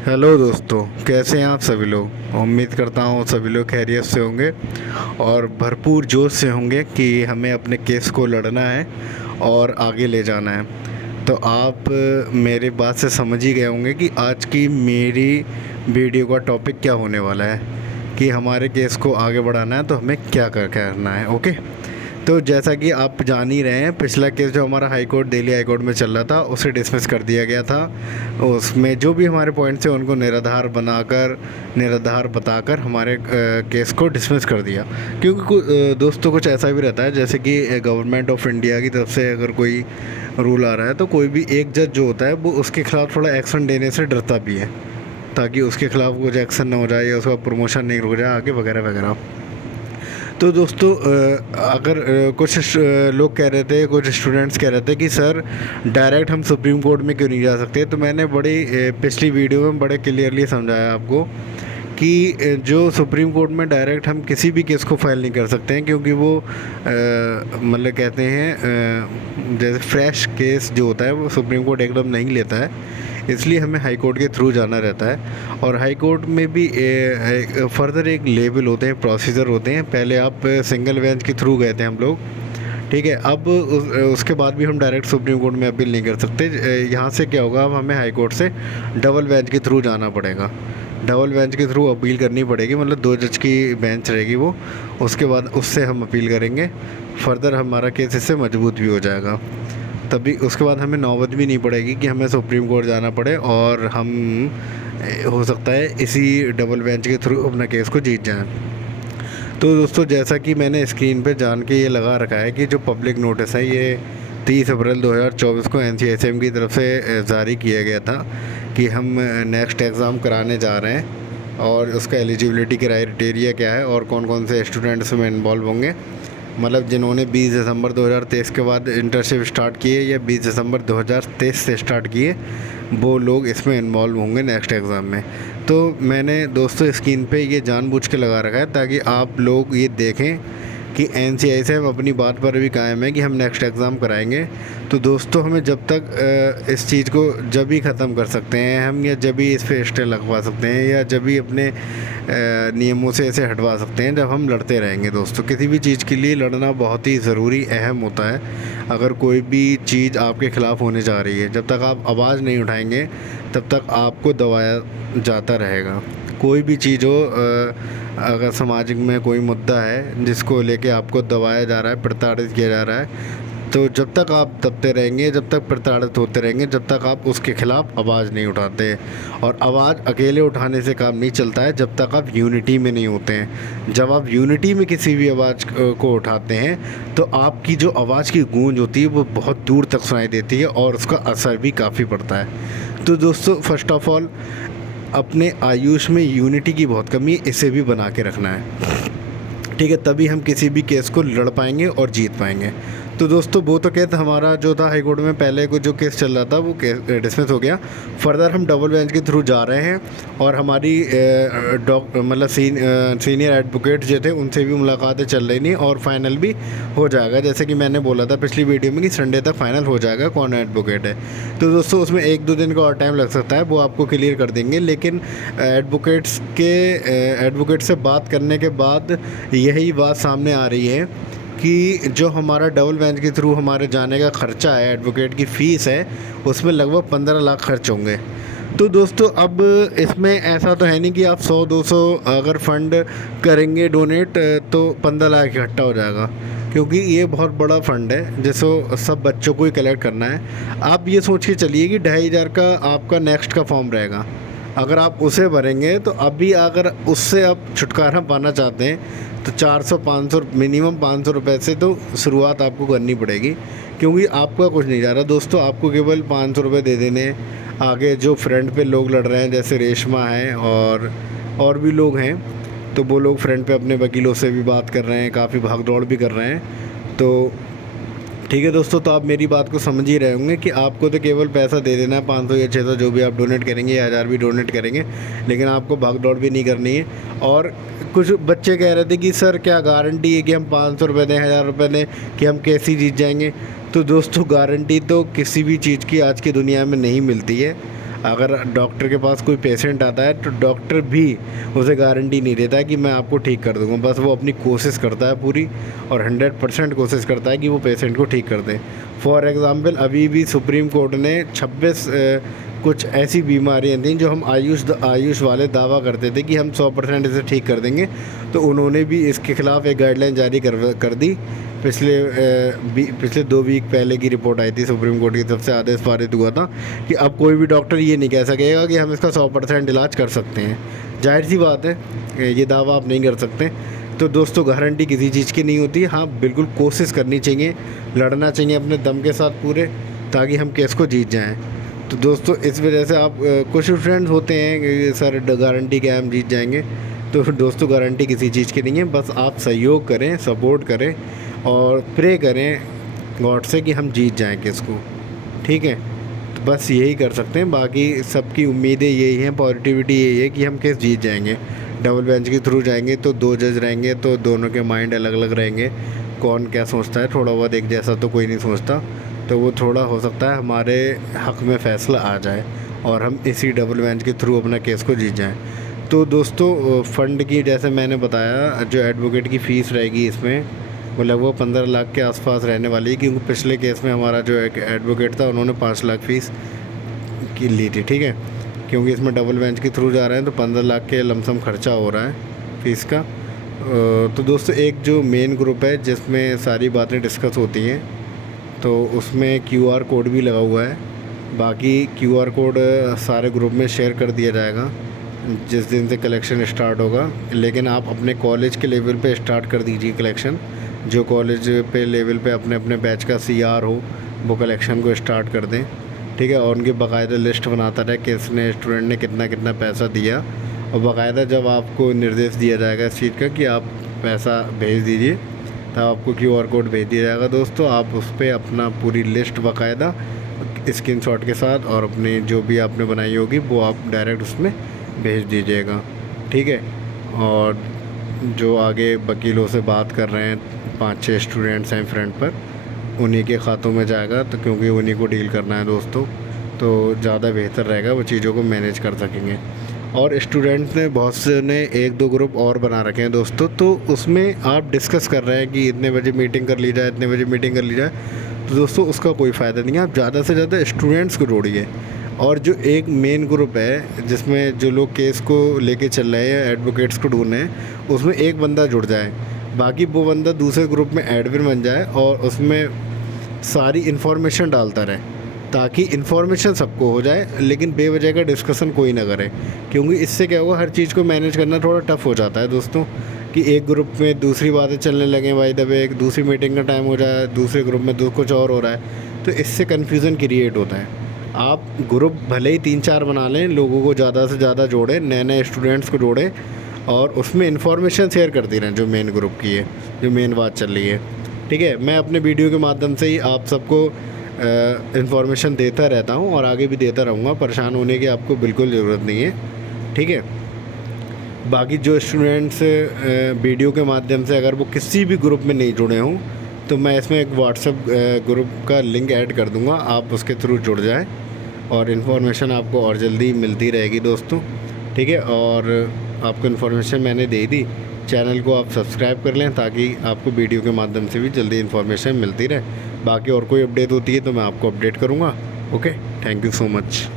Hello दोस्तों, कैसे हैं आप सभी लोग। उम्मीद करता हूँ सभी लोग खैरियत से होंगे और भरपूर जोश से होंगे कि हमें अपने केस को लड़ना है और आगे ले जाना है। तो आप मेरी बात से समझ ही गए होंगे कि आज की मेरी वीडियो का टॉपिक क्या होने वाला है, कि हमारे केस को आगे बढ़ाना है तो हमें क्या करना है। ओके, तो जैसा कि आप जान ही रहे हैं, पिछला केस जो हमारा high court Delhi high court में चल रहा था उसे डिसमिस कर दिया गया था। उसमें जो भी हमारे पॉइंट्स थे उनको निराधार बताकर हमारे केस को डिसमिस कर दिया। क्योंकि दोस्तों कुछ ऐसा भी रहता है, जैसे कि गवर्नमेंट ऑफ इंडिया की तरफ से अगर कोई रूल आ रहा है तो कोई भी एक जज जो होता है वो उसके खिलाफ़ थोड़ा एक्शन देने से डरता भी है, ताकि उसके खिलाफ़ कुछ एक्शन ना हो जाए या उसका प्रमोशन नहीं रुक जाए आगे वगैरह वगैरह। तो दोस्तों अगर कुछ लोग कह रहे थे, कुछ स्टूडेंट्स कह रहे थे कि सर डायरेक्ट हम सुप्रीम कोर्ट में क्यों नहीं जा सकते। तो मैंने बड़ी पिछली वीडियो में बड़े क्लियरली समझाया आपको कि जो सुप्रीम कोर्ट में डायरेक्ट हम किसी भी केस को फाइल नहीं कर सकते हैं, क्योंकि वो मतलब कहते हैं जैसे फ्रेश केस जो होता है वो सुप्रीम कोर्ट एकदम नहीं लेता है। इसलिए हमें हाई कोर्ट के थ्रू जाना रहता है। और हाई कोर्ट में भी फर्दर एक लेवल होते हैं, प्रोसीजर होते हैं। पहले आप सिंगल बेंच के थ्रू गए थे हम लोग, ठीक है। अब उसके बाद भी हम डायरेक्ट सुप्रीम कोर्ट में अपील नहीं कर सकते। यहाँ से क्या होगा, अब हमें हाई कोर्ट से डबल बेंच के थ्रू जाना पड़ेगा। डबल बेंच के थ्रू अपील करनी पड़ेगी, मतलब 2 जज की बेंच रहेगी वो। उसके बाद उससे हम अपील करेंगे, फर्दर हमारा केस इससे मजबूत भी हो जाएगा। तभी उसके बाद हमें नौबत भी नहीं पड़ेगी कि हमें सुप्रीम कोर्ट जाना पड़े, और हम हो सकता है इसी डबल बेंच के थ्रू अपना केस को जीत जाएं। तो दोस्तों, जैसा कि मैंने स्क्रीन पे जान के ये लगा रखा है कि जो पब्लिक नोटिस है ये 30 अप्रैल 2024 को NCSM की तरफ से जारी किया गया था कि हम नेक्स्ट एग्ज़ाम कराने जा रहे हैं, और उसका एलिजिबिलिटी क्राइटेरिया क्या है और कौन कौन से स्टूडेंट्स में इन्वॉल्व होंगे। मतलब जिन्होंने 20 दिसंबर 2023 के बाद इंटर्नशिप स्टार्ट किए या 20 दिसंबर 2023 से स्टार्ट किए, वो लोग इसमें इन्वॉल्व होंगे नेक्स्ट एग्ज़ाम में। तो मैंने दोस्तों स्क्रीन पे ये जानबूझ के लगा रखा है ताकि आप लोग ये देखें कि NCSM अपनी बात पर भी कायम है कि हम नेक्स्ट एग्ज़ाम कराएंगे। तो दोस्तों, हमें जब तक इस चीज़ को जब ही ख़त्म कर सकते हैं हम, या जब ही इस पे स्टे लगवा सकते हैं, या जब ही अपने नियमों से इसे हटवा सकते हैं, जब हम लड़ते रहेंगे। दोस्तों, किसी भी चीज़ के लिए लड़ना बहुत ही ज़रूरी अहम होता है। अगर कोई भी चीज़ आपके ख़िलाफ़ होने जा रही है, जब तक आप आवाज़ नहीं उठाएंगे तब तक आपको दबाया जाता रहेगा। कोई भी चीज़ हो, अगर समाज में कोई मुद्दा है जिसको लेके आपको दबाया जा रहा है, प्रताड़ित किया जा रहा है, तो जब तक आप दबते रहेंगे, जब तक प्रताड़ित होते रहेंगे, जब तक आप उसके ख़िलाफ़ आवाज़ नहीं उठाते। और आवाज़ अकेले उठाने से काम नहीं चलता है जब तक आप यूनिटी में नहीं होते हैं। जब आप यूनिटी में किसी भी आवाज़ को उठाते हैं तो आपकी जो आवाज़ की गूंज होती है वो बहुत दूर तक सुनाई देती है, और उसका असर भी काफ़ी पड़ता है। तो दोस्तों, फर्स्ट ऑफ़ ऑल अपने आयुष में यूनिटी की बहुत कमी है, इसे भी बना के रखना है, ठीक है। तभी हम किसी भी केस को लड़ पाएंगे और जीत पाएंगे। तो दोस्तों, वो तो केस हमारा जो था हाई कोर्ट में पहले को जो केस चल रहा था वो केस डिसमिस हो गया। फर्दर हम डबल बेंच के थ्रू जा रहे हैं, और हमारी मतलब सीनियर एडवोकेट जो थे उनसे भी मुलाकातें चल रही थी, और फाइनल भी हो जाएगा। जैसे कि मैंने बोला था पिछली वीडियो में कि संडे तक फाइनल हो जाएगा कौन एडवोकेट है। तो दोस्तों, उसमें 1-2 दिन का और टाइम लग सकता है, वो आपको क्लियर कर देंगे। लेकिन एडवोकेट से बात करने के बाद यही बात सामने आ रही है कि जो हमारा डबल बेंच के थ्रू हमारे जाने का ख़र्चा है, एडवोकेट की फ़ीस है, उसमें लगभग 15 लाख खर्च होंगे। तो दोस्तों, अब इसमें ऐसा तो है नहीं कि आप 100-200 अगर फ़ंड करेंगे डोनेट तो 15 लाख इकट्ठा हो जाएगा, क्योंकि ये बहुत बड़ा फ़ंड है जिसको सब बच्चों को ही कलेक्ट करना है। आप ये सोच के चलिए कि 2500 का आपका नेक्स्ट का फॉर्म रहेगा। अगर आप उसे भरेंगे तो अभी अगर उससे आप छुटकारा पाना चाहते हैं तो 400-500 मिनिमम 500 रुपये से तो शुरुआत आपको करनी पड़ेगी, क्योंकि आपका कुछ नहीं जा रहा दोस्तों। आपको केवल 500 रुपये दे देने, आगे जो फ्रंट पे लोग लड़ रहे हैं जैसे रेशमा है और भी लोग हैं, तो वो लोग फ्रंट पे अपने वकीलों से भी बात कर रहे हैं, काफ़ी भाग दौड़ भी कर रहे हैं। तो ठीक है दोस्तों, तो आप मेरी बात को समझ ही रहे होंगे कि आपको तो केवल पैसा दे देना है, 500 या 600 जो भी आप डोनेट करेंगे, या 1000 भी डोनेट करेंगे, लेकिन आपको भाग दौड़ भी नहीं करनी है। और कुछ बच्चे कह रहे थे कि सर क्या गारंटी है कि हम 500 रुपये दें, 1000 रुपये दें, कि हम कैसे जीत जाएंगे। तो दोस्तों, गारंटी तो किसी भी चीज़ की आज की दुनिया में नहीं मिलती है। अगर डॉक्टर के पास कोई पेशेंट आता है तो डॉक्टर भी उसे गारंटी नहीं देता है कि मैं आपको ठीक कर दूँगा, बस वो अपनी कोशिश करता है पूरी और 100% कोशिश करता है कि वो पेशेंट को ठीक कर दे। फॉर एग्ज़ाम्पल अभी भी सुप्रीम कोर्ट ने 26 कुछ ऐसी बीमारियां थीं जो हम आयुष वाले दावा करते थे कि हम 100% इसे ठीक कर देंगे, तो उन्होंने भी इसके ख़िलाफ़ एक गाइडलाइन जारी कर दी। पिछले 2 वीक पहले की रिपोर्ट आई थी, सुप्रीम कोर्ट की तरफ से आदेश पारित हुआ था कि अब कोई भी डॉक्टर ये नहीं कह सकेगा कि हम इसका 100% इलाज कर सकते हैं। जाहिर सी बात है, ये दावा आप नहीं कर सकते। तो दोस्तों गारंटी किसी चीज़ की नहीं होती। हाँ, बिल्कुल कोशिश करनी चाहिए, लड़ना चाहिए अपने दम के साथ पूरे, ताकि हम केस को जीत जाएँ। तो दोस्तों इस वजह से आप कुछ फ्रेंड्स होते हैं कि सर गारंटी क्या हम जीत जाएंगे, तो दोस्तों गारंटी किसी चीज़ की नहीं है। बस आप सहयोग करें, सपोर्ट करें और प्रे करें गॉड से कि हम जीत जाएं केस को, ठीक है। तो बस यही कर सकते हैं, बाकी सबकी उम्मीदें यही हैं, पॉजिटिविटी यही है कि हम केस जीत जाएंगे। डबल बेंच के थ्रू जाएंगे तो 2 जज रहेंगे, तो दोनों के माइंड अलग अलग रहेंगे, कौन क्या सोचता है, थोड़ा बहुत एक जैसा तो कोई नहीं सोचता, तो वो थोड़ा हो सकता है हमारे हक़ में फ़ैसला आ जाए और हम इसी डबल बेंच के थ्रू अपना केस को जीत जाएं। तो दोस्तों फ़ंड की, जैसे मैंने बताया, जो एडवोकेट की फ़ीस रहेगी इसमें वो लगभग 15 लाख के आसपास रहने वाली है, क्योंकि पिछले केस में हमारा जो एक एडवोकेट था उन्होंने 5 लाख फ़ीस की ली थी, ठीक है। क्योंकि इसमें डबल बेंच के थ्रू जा रहे हैं तो 15 लाख के लमसम खर्चा हो रहा है फ़ीस का। तो दोस्तों एक जो मेन ग्रुप है जिसमें सारी बातें डिस्कस होती हैं, तो उसमें QR कोड भी लगा हुआ है। बाकी QR कोड सारे ग्रुप में शेयर कर दिया जाएगा जिस दिन से कलेक्शन स्टार्ट होगा, लेकिन आप अपने कॉलेज के लेवल पे स्टार्ट कर दीजिए कलेक्शन। जो कॉलेज पे लेवल पे अपने अपने बैच का CR हो वो कलेक्शन को स्टार्ट कर दें, ठीक है। और उनकी बाकायदा लिस्ट बनाता रहे किसने स्टूडेंट ने कितना कितना पैसा दिया, और बाकायदा जब आपको निर्देश दिया जाएगा इस चीज़ का कि आप पैसा भेज दीजिए, तब आपको QR कोड भेज दिया जाएगा। दोस्तों आप उस पर अपना पूरी लिस्ट बाकायदा स्क्रीनशॉट के साथ और अपनी जो भी आपने बनाई होगी वो आप डायरेक्ट उसमें भेज दीजिएगा, ठीक है। और जो आगे वकीलों से बात कर रहे हैं, 5-6 स्टूडेंट्स हैं फ्रंट पर, उन्हीं के खातों में जाएगा, तो क्योंकि उन्हीं को डील करना है दोस्तों, तो ज़्यादा बेहतर रहेगा, वो चीज़ों को मैनेज कर सकेंगे। और स्टूडेंट्स ने बहुत से ने 1-2 ग्रुप और बना रखे हैं दोस्तों, तो उसमें आप डिस्कस कर रहे हैं कि इतने बजे मीटिंग कर ली जाए, इतने बजे मीटिंग कर ली जाए, तो दोस्तों उसका कोई फ़ायदा नहीं है। आप ज़्यादा से ज़्यादा स्टूडेंट्स को जोड़िए, और जो एक मेन ग्रुप है जिसमें जो लोग केस को लेके चल रहे हैं, एडवोकेट्स को ढूंढ रहे हैं, उसमें एक बंदा जुड़ जाए, बाकी वो बंदा दूसरे ग्रुप में एडमिन बन जाए और उसमें सारी इन्फॉर्मेशन डालता रहे, ताकि इन्फॉर्मेशन सबको हो जाए, लेकिन बेवजह का डिस्कशन कोई ना करे। क्योंकि इससे क्या होगा, हर चीज़ को मैनेज करना थोड़ा टफ हो जाता है दोस्तों, कि एक ग्रुप में दूसरी बातें चलने लगें, भाई दबे एक दूसरी मीटिंग का टाइम हो जाए, दूसरे ग्रुप में कुछ और हो रहा है, तो इससे कन्फ्यूज़न क्रिएट होता है। आप ग्रुप भले ही 3-4 बना लें, लोगों को ज़्यादा से ज़्यादा जोड़ें, नए नए स्टूडेंट्स को जोड़ें और उसमें इन्फॉर्मेशन शेयर करती रहें जो मेन ग्रुप की है, जो मेन बात चल रही है, ठीक है। मैं अपने वीडियो के माध्यम से ही आप सबको इन्फॉर्मेशन देता रहता हूँ और आगे भी देता रहूँगा, परेशान होने की आपको बिल्कुल ज़रूरत नहीं है, ठीक है। बाकी जो स्टूडेंट्स वीडियो के माध्यम से अगर वो किसी भी ग्रुप में नहीं जुड़े हों, तो मैं इसमें एक व्हाट्सएप ग्रुप का लिंक ऐड कर दूंगा, आप उसके थ्रू जुड़ जाएं और इन्फॉर्मेशन आपको और जल्दी मिलती रहेगी दोस्तों, ठीक है। और आपको इन्फॉर्मेशन मैंने दे दी, चैनल को आप सब्सक्राइब कर लें ताकि आपको वीडियो के माध्यम से भी जल्दी इन्फॉर्मेशन मिलती रहे। बाकी और कोई अपडेट होती है तो मैं आपको अपडेट करूँगा। Okay, thank you so much.